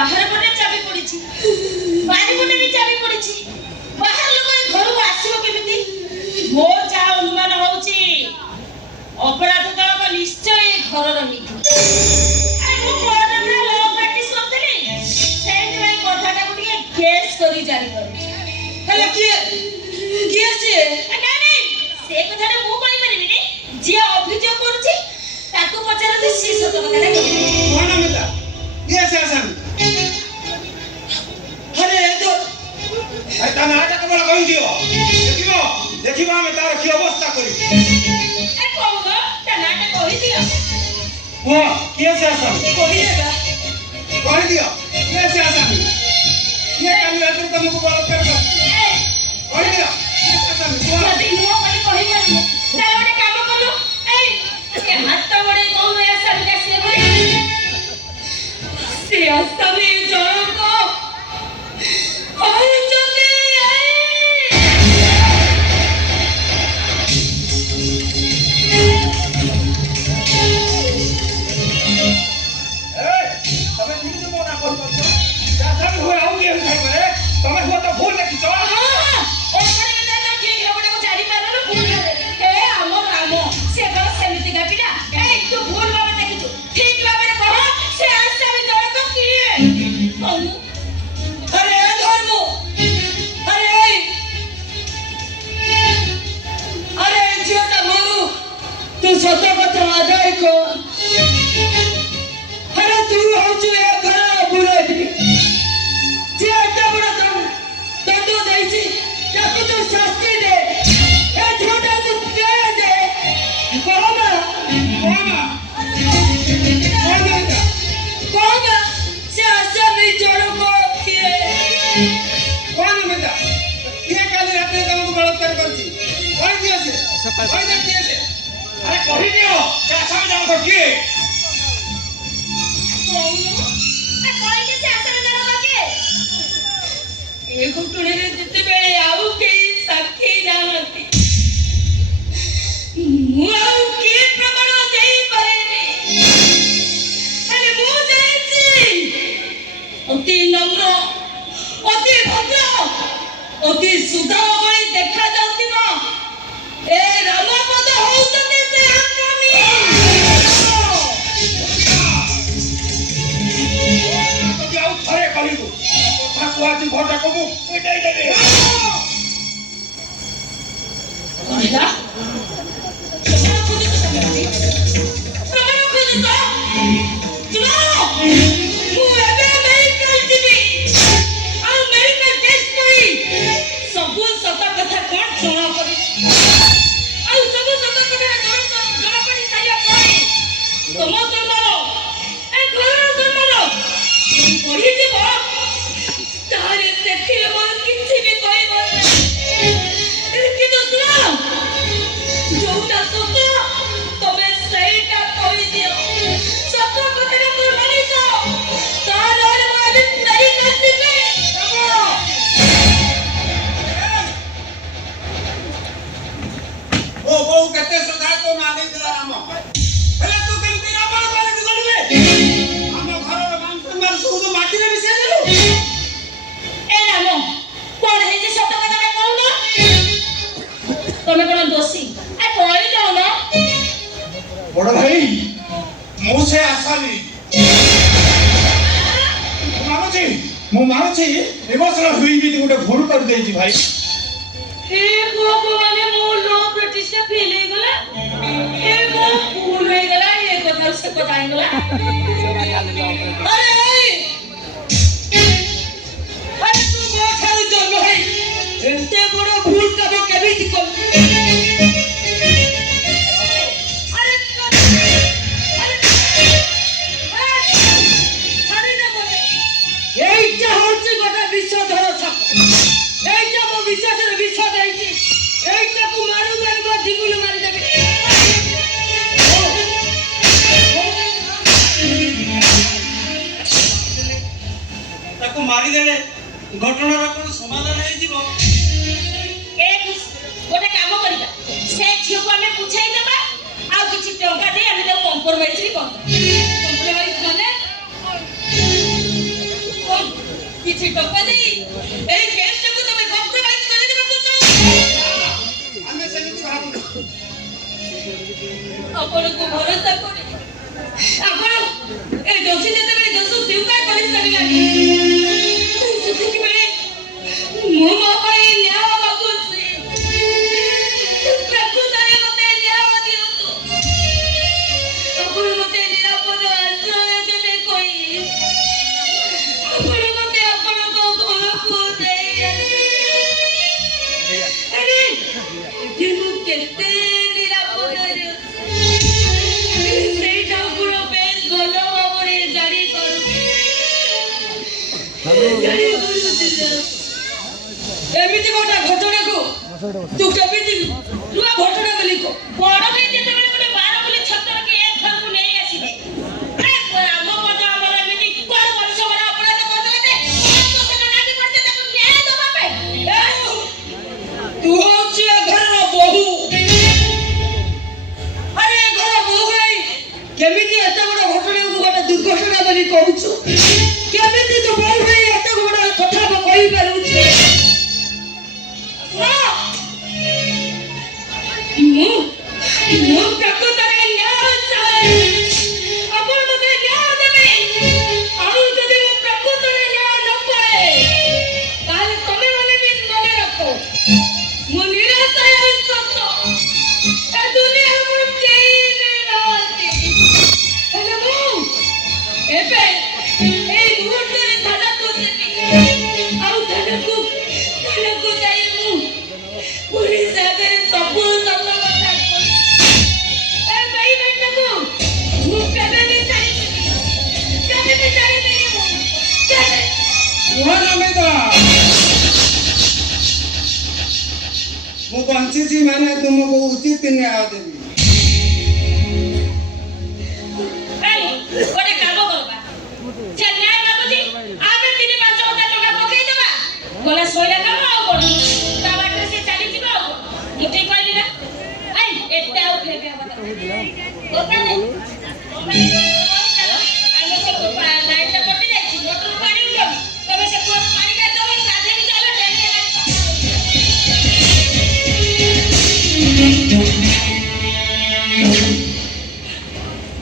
बाहर पटे चाबी पड़ी बारी पटे भी चाबी पड़ी बाहर लोग घर को आसो केमिति मो जा अनुमान होउची अपराध जणक निश्चय घर रही मु कोर्ट में लॉ प्रैक्टिस करतली सेंट भाई कथाटा को ଟିକେ केस करी जारी करू हेला किए से ना नहीं से कथाटा मु कहि परिबि नी जे अभियोग करूची ताकू पचारते सी सत कथाटा कोन मिला ये से आसान अरे तो आई ता नाटा केवल कहि दियो देखिबो हम तार की अवस्था करी ए कहू ता नाटा कहि दियो वो किए से आसान कहि देगा कहि दियो ये से आसान ये काली रात तुमको बलात्कार कर कहि दियो ये से आसान यदि नो कहि कहि मारू ताले ओटे काम करू ए हाथ बड़े कहू या सरका से बोले से असमी जणको कहउचते तमे निजे मोना कोन करछो जासा हो आउ के खाइ करे तमे हो तो भूल देखि तो हां ओ परे में तो ठीक लोगटा को चारी मारलो भूल करे ए हमर राम से बड़ समिति का पिला ए तू भूल भाबे देखिछु ठीक भाबे कह से असमी जणको किए कहू अरे धर्म अरे झियोटा मारू तू सत कथा आगाई को अरे तू होचु ए घर बुलाई जे एटा बड़ा दंड देइछि ताकू तू शास्ति दे ए झियोटा तू न्याय दे कोना से आशा नहीं जोड़ो को किए कोन मिला ये काली रात तुमको बलात्कार करछि कहि दियो से कहि दियो से अरे कहि दियो से आसान जान को की एक घुटुणे रे जिते बेले आउ के साक्षी जानती मु आउ के प्रमाण देई पारेनी अरे मु जाईची अति नम्र अति भद्र अति सुदाम भଳି देखा जाउतिबा ए रामपद होउतते से आक्रमी तो जाऊ थरे कहिबो कथा कुआची घटा कबू एटाई देबे कहला बड़ भाई मु से आसामी मु मानुची इमोशनल हुई भी गोटे भूल कर देजी भाई हे भगवान मो लो ब्रिटिश का फेल हो गला हे मो भूल हो गला ये कथा से बताई गला अरे तू मो ठारू जन्म है एते बड़ भूल कब केबिति कर मारी देले घटनार कोन समाधान हे जीवो एक गोटे काम करिबा से झियो को हमें पूछाई देबा आ किछि टंका दे हम तो कंप्रोमाइज री कर कंप्रोमाइज माने କପାଲି ଏଇ କେସଟାକୁ ତମେ କମ୍ପ୍ରମାଇଜ କରିଦେବାକୁ ଚାହୁଁ ଆମେ ସେମିତି ଭାବୁନୁ। ଆପଣଙ୍କୁ ଭରସା କରି ଆପଣ ଏ ଦୋଷୀ ଯେତେବେଳେ ଦୋଷ ସ୍ୱୀକାର କରି ସାରିଲାଣି ସେତିକିବେଳେ ମୁଁ ମୋ ପାଇଁ ନ୍ୟାୟ ମାଗୁଛି ପ୍ରକୃତରେ ମୋତେ ନ୍ୟାୟ ଦିଅନ୍ତୁ ଆପଣ ମୋତେ ନିରାପଦ ଆଶ୍ରୟ ଦେବେ କହି ଆପଣ ମୋତେ ଆପଣଙ୍କ ଘରକୁ ନେଇ ଆରେ ଏଠି ମୁଁ କେତେ ନିରାପଦରେ ସେଇଟା ଆପଣ ବେଶ ଭଲ ଭାବରେ ଜାଣିପାରୁଛି ଏମିତି ଗୋଟେ ଘଟଣାକୁ ତୁ କେମିତି ନୂଆ ଘଟଣା ବୋଲି କହ ବଡ ଭାଇ ଯେତେବେଳେ ଗୋଟେ ବାର ବୋଲି ଛତରକି ଏ ଘରକୁ ନେଇ ଆସିଲେ ଆମ ପଦ ଆମର ଏମିତି କଣ ମଣିଷ ବଡ ଅପରାଧ କରିଦେଲେ ଯେ ସେଟା ଲାଗି ପଡିছে ତାକୁ ନ୍ୟାୟ ଦେବା ପାଇଁ ତୁ ହଉଛି ଏ ଘରର ବୋହୂ ଆରେ ଏ ଘର ବୋହୂ ଭାଇ କେମିତି ଏତେ ବଡ ଘଟଣାକୁ ଗୋଟେ ଦୁର୍ଘଟଣା ବୋଲି କହୁଛୁ କେମିତି ତୁ ବୋହୂ ଭାଇ ଏତେ ବଡ କଥା କହିପାରୁଛୁ ମୁଁ ପ୍ରକୃତରେ ନ୍ୟାୟ ଚାହେଁ ଆପଣ ମୋତେ ନ୍ୟାୟ ଦେବେ ଆଉ ଯଦି ମୁଁ ପ୍ରକୃତରେ ନ୍ୟାୟ ନ ପାଏ ତାହେଲେ ତମେ ମାନେ ବି ମନେ ରଖ ମୁଁ ନିରାଶ ହେଇ ସତ ଏ ଦୁନିଆ ମୁଁ କେହି ବି ନାହାନ୍ତି ହେଲେ ମୁଁ ଏବେ ଏଇ ମୁହୂର୍ତ୍ତରେ ଥାନାକୁ ଯିବି ଆଉ ଥାନାକୁ ଯାଇ ମୁଁ ପୁଲିସ ଆଗରେ ସବୁ ସତ କଥା ଏ ଭାଇ ଭାଇଟାକୁ ମୁଁ କେବେ ବି ଛାଡ଼ିବିନି ମୁଁ କେବେ କୁହ ନମିତା, ମୁଁ ବଞ୍ଚିଛି ମାନେ ତୁମକୁ ଉଚିତ ନ୍ୟାୟ ଦେବି। ଗୋଟେ କାମ କରିବା ସେ ନ୍ୟାୟ ମାଗୁଛି ଆମେ 3-5 ହଜାର ଟଙ୍କା ପକେଇଦେବା ଗଲା ଶୋଇଲା କାମ ଆଉ କଣ ତା ବାଟରେ ସେ ଚାଲିଯିବ ଆଉ କଣ ମୁଁ ଠିକ କହିଲି ନା ଏତେ ଆଉ ଫେବେ ହବ ଆମେ ସେ ଲାଇନଟା କଟି ଯାଇଛି ମୋଟର ପାଣି ଉଠଉ ତମେ ସେ କୁଆଡେ ପାଣି କାଢିଦବ ଗାଧେଇ ଚାଲ ଡେରି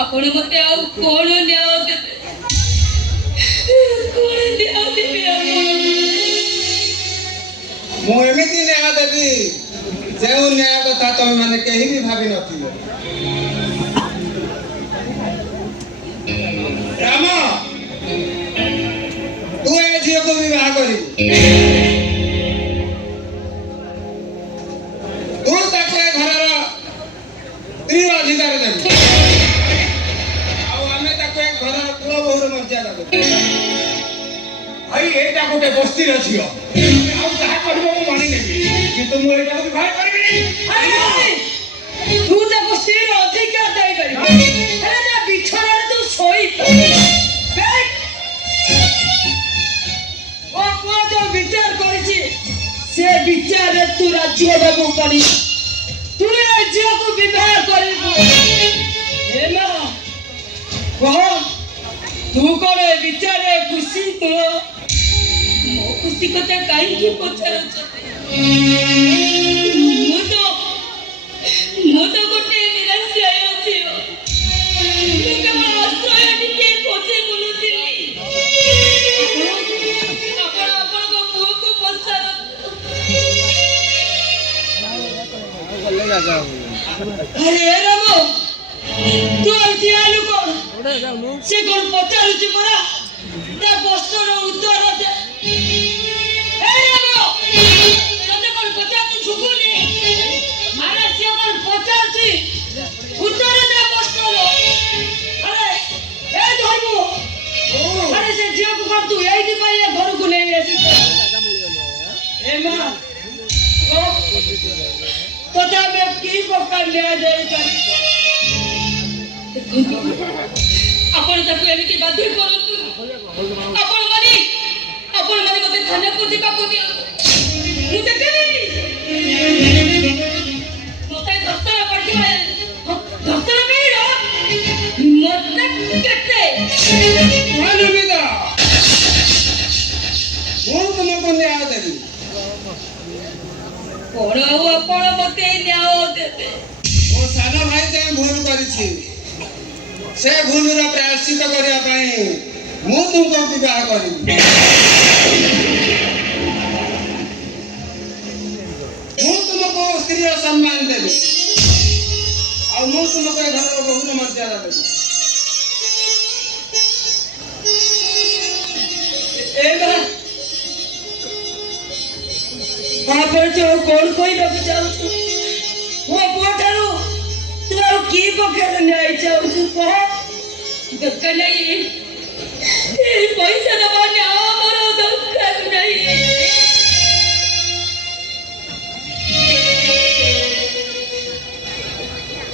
ଆପଣ ମତେ ଆଉ କଣ ନ୍ୟାୟ ଦେବେ କଣ ନ୍ୟାୟ ଦେବେ ଆପଣ ମୁଁ ଏମିତି ନ୍ୟାୟ ଦେବି ଯେଉଁ ନ୍ୟାୟ କଥା ତମେ ମାନେ କେହି ବି ଭାବି ନଥିବ। ରାମ, ତୁ ଏ ଝିଅକୁ ବିବାହ କରିବୁ ତୁ ତାକୁ ଏ ଘରର ସ୍ତ୍ରୀ ଅଧିକାର ଦେବୁ ଆଉ ଆମେ ତାକୁ ଏ ଘରର ପୁଅ ବୋହୂର ମର୍ଯ୍ୟାଦା ଦେବୁ। ଭାଇ ଏଇଟା ଗୋଟେ ବସ୍ତିର ଝିଅ ଆଉ ଯାହା କହିବ ମୁଁ ମାନି ନେବି କିନ୍ତୁ ମୁଁ ଏଇଟାକୁ ବିବାହ କରିବିନି। ତୁ ତାକୁ ସ୍ତ୍ରୀର ଅଧିକାର ଦେଇପାରିବୁ ହେଲେ ତା ବିଛଣାରେ ତୁ ଶୋଇପାରିବୁ ଓ ପୁଅ ଯୋଉ ବିଚାର କରିଛି ସେ ବିଚାରରେ ତୁ ରାଜି ହେବାକୁ ପଡିବ ତୁ ଏ ଝିଅକୁ ବିବାହ କରିବୁ ହେ ମା କହ ତୁ କଣ ଏ ବିଚାରରେ ଖୁସି ନୁହ ମୋ ଖୁସି କଥା କାହିଁକି ପଚାରୁଛନ୍ତି ମୁଁ ତ ଗୋଟେ ନିରାଶ୍ରୟ ଝିଅ ମୁଁ କେବଳ ଆଶ୍ରୟ ଟିକେ ଖୋଜି ବୁଲୁଥିଲି ଆପଣ ଆପଣଙ୍କ ପୁଅକୁ ପଚାରନ୍ତୁ ଆରେ ରାମ ତୁ ଏଠି ଆଲୁ କଣ ସେ କଣ ପଚାରୁଛି ପରା ତା ପ୍ରଶ୍ନର ଉତ୍ତର ଦେ ହେ ରାମ ତତେ କଣ ପଚାରୁଛି ଶୁଭୁନି ଆରେ ସେ କଣ ପଚାରୁଛି ଉତ୍ତର ଦେ ପ୍ରଶ୍ନର ଆରେ ଏ ଧର୍ମ ଆରେ ସେ ଝିଅକୁ କଣ ତୁ ଏଇଠି ପାଇଁ ଏ ଘରକୁ ନେଇ ଆସିଛ ଏ ମା ତତେ ଆମେ କି ପ୍ରକାର ନ୍ୟାୟ ଦେଇପାରିବୁ ଆପଣ ତାକୁ ଏମିତି ବାଧ୍ୟ କରନ୍ତୁ ଆପଣ ମାନେ ମତେ ଥାନାକୁ ଯିବାକୁ ଦିଅନ୍ତୁ ମୁଁ ଦେଖିବି ମତେ ଧର୍ଷଣ କରିଥିବା ଧର୍ଷଣ କାହିଁର ମତେ କେତେ ନମିତା, କଣ ଆଉ ଆପଣ ମତେ ନ୍ୟାୟ ଦେବେ? ମୋ ସାନ ଭାଇ ଯାହା ଭୁଲ କରିଛି ସେ ଭୁଲର ପ୍ରାୟଶ୍ଚିତ କରିବା ପାଇଁ ମୁଁ ତୁମକୁ ବିବାହ କରିବି। ମୁଁ ତୁମକୁ ସ୍ତ୍ରୀର ସମ୍ମାନ ଦେବି ଆଉ ମୁଁ ତୁମକୁ ଏ ଘରର ବହୁର ମର୍ଯ୍ୟାଦା ଦେବି। ଏ ମା ଆପଣ ଯୋଉ କଣ କହିବାକୁ ଚାହୁଁଛୁ? ମୋ ପୁଅ ଠାରୁ ତୁ ଆଉ କି ପକ୍ଷରେ ନ୍ୟାୟ ଚାହୁଁଛୁ କହ? ଦରକାର ନାହିଁ এই পয়সা দেওয়া ন্যাୟ আমার দরকার নাই।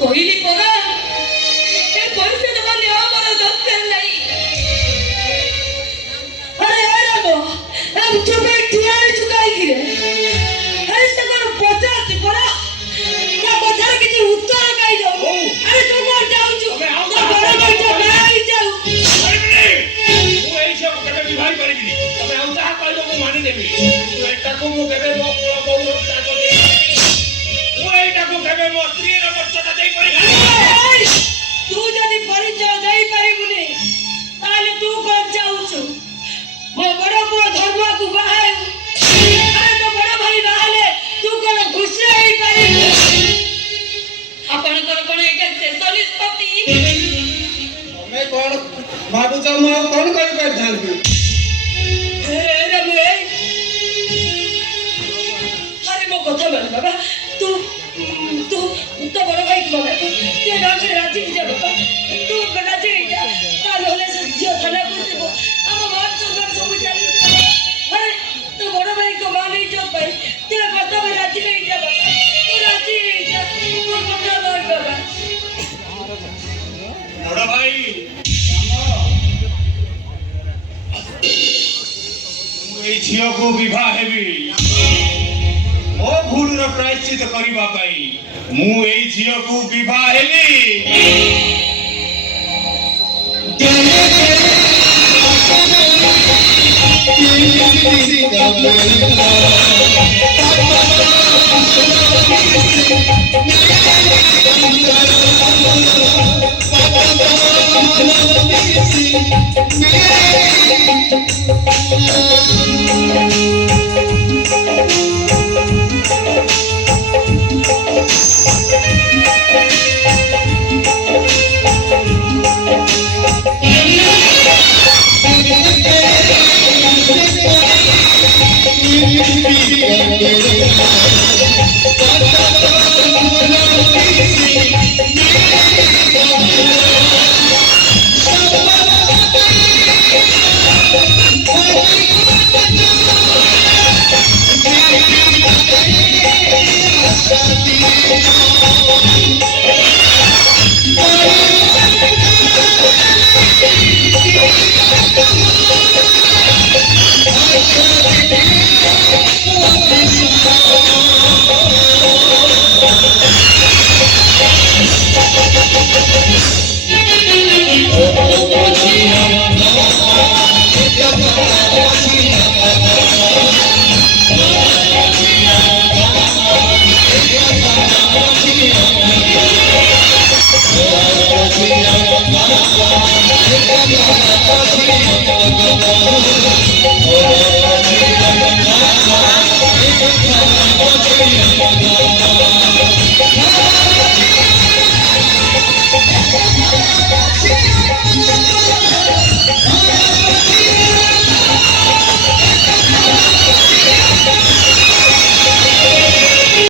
কইলি পরা এই পয়সা দেওয়া ন্যায় আমার দরকার নাই। আরে আরে গো আমি চুপে ঠিয়াই চুকাই গিরে আরে সে কোন পচাতে পরা না কথার কিছু উত্তর কাই দাও। আরে তোমার যাওছু তো বড় বড় বাই যাও। ମୁଁ ଏଇସବୁ କେବେ ବିବାହ କରିବିନି। ତମେ ଆଉ ଯାହା କହିବ ମୁଁ ମାନିନେବି। ଏଇଟାକୁ ମୁଁ କେବେ ମୋ ପୁଅ ବୋଉ ତାକୁ ଦେଇପାରିବିନି। ମୁଁ ଏଇଟାକୁ କେବେ ମୋ ସ୍ତ୍ରୀର ମର୍ଯ୍ୟାଦା ଦେଇପାରିବିନି। ତୁ ଯଦି ପରିଚୟ ଦେଇପାରିବୁନି ତାହେଲେ ତୁ କଣ ଚାହୁଁଛୁ? ମୋ ବଡ ପୁଅ ଧର୍ମକୁ ବାହା ହେଉ। ଆରେ ତୋ ବଡ ଭାଇ ବାହାହେଲେ ତୁ କଣ ଖୁସି ହେଇପାରିବୁ? ଆପଣଙ୍କର କଣ ଏଇଟା ଶେଷ ନିଷ୍ପତ୍ତି? ତମେ କଣ ଭାବୁଛ ମୁଁ ଆଉ କଣ କରିପାରିଥାନ୍ତି? আরে মো কথা বল বাবা তু তু তো বড় ভাই বলে তুই রাজি রাজি হয়ে যা বাবা তু রাজি হয়ে যা তাহলে সহ্য থানা করব আমার মান সম্মান সব চালি। আরে তো বড় ভাই কো মানে ইজ্জত ভাই তুই কথা বলে রাজি হয়ে যা বাবা তু রাজি হয়ে যা মোর কথা বল বাবা। ବଡ଼ ଭାଇ ମୁଁ ଏଇ ଝିଅକୁ ବିବାହ ହେବି। ମୋ ଭୁଲର ପ୍ରାୟଶ୍ଚିତ କରିବା ପାଇଁ ମୁଁ ଏଇ ଝିଅକୁ ବିବାହ ହେଲି। Oh,